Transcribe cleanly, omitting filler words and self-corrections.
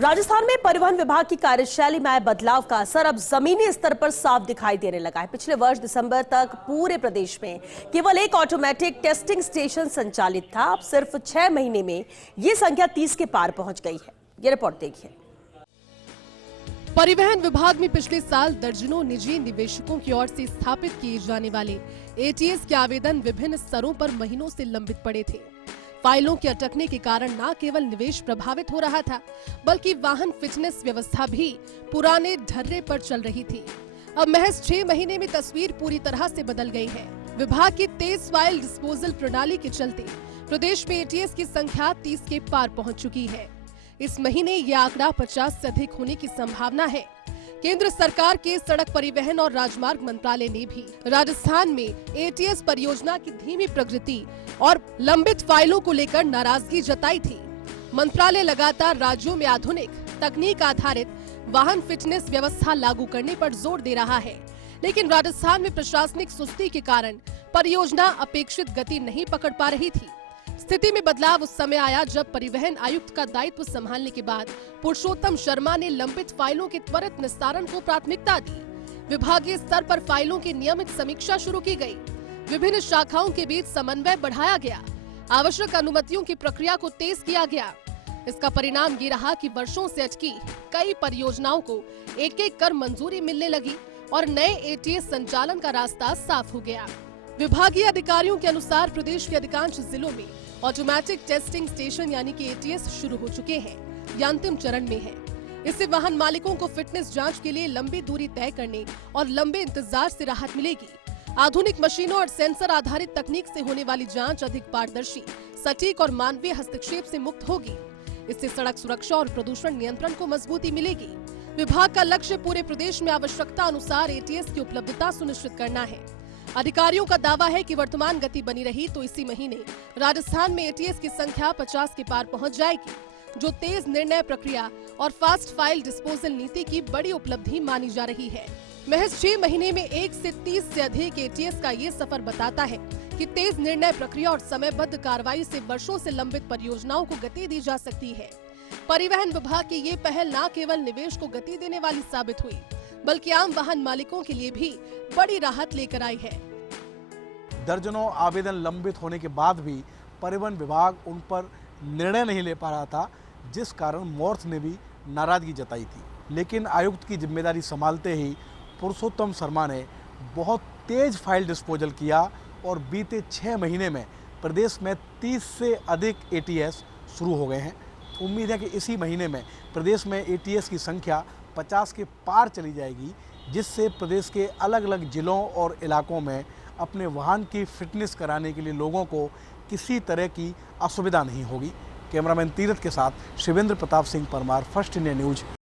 राजस्थान में परिवहन विभाग की कार्यशैली में आए बदलाव का असर अब जमीनी स्तर पर साफ दिखाई देने लगा है। पिछले वर्ष दिसंबर तक पूरे प्रदेश में केवल एक ऑटोमेटिक टेस्टिंग स्टेशन संचालित था। अब सिर्फ 6 महीने में ये संख्या 30 के पार पहुंच गई है। ये रिपोर्ट देखिए। परिवहन विभाग में पिछले साल दर्जनों निजी निवेशकों की ओर से स्थापित किए जाने वाले एटीएस के आवेदन विभिन्न स्तरों पर महीनों से लंबित पड़े थे। फाइलों के अटकने के कारण न केवल निवेश प्रभावित हो रहा था, बल्कि वाहन फिटनेस व्यवस्था भी पुराने ढर्रे पर चल रही थी। अब महज 6 महीने में तस्वीर पूरी तरह से बदल गई है। विभाग की तेज फाइल डिस्पोजल प्रणाली के चलते प्रदेश में एटीएस की संख्या 30 के पार पहुंच चुकी है। इस महीने ये आंकड़ा 50 से अधिक होने की संभावना है। केंद्र सरकार के सड़क परिवहन और राजमार्ग मंत्रालय ने भी राजस्थान में एटीएस परियोजना की धीमी प्रगति और लंबित फाइलों को लेकर नाराजगी जताई थी। मंत्रालय लगातार राज्यों में आधुनिक तकनीक आधारित वाहन फिटनेस व्यवस्था लागू करने पर जोर दे रहा है, लेकिन राजस्थान में प्रशासनिक सुस्ती के कारण परियोजना अपेक्षित गति नहीं पकड़ पा रही थी। स्थिति में बदलाव उस समय आया जब परिवहन आयुक्त का दायित्व संभालने के बाद पुरुषोत्तम शर्मा ने लंबित फाइलों के त्वरित निस्तारण को प्राथमिकता दी। विभागीय स्तर पर फाइलों की नियमित समीक्षा शुरू की गई। विभिन्न शाखाओं के बीच समन्वय बढ़ाया गया। आवश्यक अनुमतियों की प्रक्रिया को तेज किया गया। इसका परिणाम ये रहा कि वर्षों से अटकी कई परियोजनाओं को एक-एक कर मंजूरी मिलने लगी और नए एटीएस संचालन का रास्ता साफ हो गया। विभागीय अधिकारियों के अनुसार प्रदेश के अधिकांश जिलों में ऑटोमेटिक टेस्टिंग स्टेशन यानी कि एटीएस शुरू हो चुके हैं या अंतिम चरण में है। इससे वाहन मालिकों को फिटनेस जांच के लिए लंबी दूरी तय करने और लंबे इंतजार से राहत मिलेगी। आधुनिक मशीनों और सेंसर आधारित तकनीक से होने वाली जांच अधिक पारदर्शी, सटीक और मानवीय हस्तक्षेप से मुक्त होगी। इससे सड़क सुरक्षा और प्रदूषण नियंत्रण को मजबूती मिलेगी। विभाग का लक्ष्य पूरे प्रदेश में आवश्यकता अनुसार एटीएस की उपलब्धता सुनिश्चित करना है। अधिकारियों का दावा है कि वर्तमान गति बनी रही तो इसी महीने राजस्थान में एटीएस की संख्या 50 के पार पहुंच जाएगी, जो तेज निर्णय प्रक्रिया और फास्ट फाइल डिस्पोजल नीति की बड़ी उपलब्धि मानी जा रही है। महज 6 महीने में 1 से 30 से अधिक एटीएस का ये सफर बताता है कि तेज निर्णय प्रक्रिया और समयबद्ध कार्रवाई से वर्षों से लंबित परियोजनाओं को गति दी जा सकती है। परिवहन विभाग की ये पहल न केवल निवेश को गति देने वाली साबित हुई, बल्कि आम वाहन मालिकों के लिए भी बड़ी राहत लेकर आई है। दर्जनों आवेदन लंबित होने के बाद भी परिवहन विभाग उन पर निर्णय नहीं ले पा रहा था, जिस कारण मोर्च ने भी नाराजगी जताई थी। लेकिन आयुक्त की जिम्मेदारी संभालते ही पुरुषोत्तम शर्मा ने बहुत तेज फाइल डिस्पोजल किया और बीते 6 महीने में प्रदेश में 30 से अधिक एटीएस शुरू हो गए हैं। उम्मीद है कि इसी महीने में प्रदेश में एटीएस की संख्या 50 के पार चली जाएगी, जिससे प्रदेश के अलग अलग जिलों और इलाकों में अपने वाहन की फिटनेस कराने के लिए लोगों को किसी तरह की असुविधा नहीं होगी। कैमरामैन तीरथ के साथ Shivendra Pratap Singh Parmar, first India news.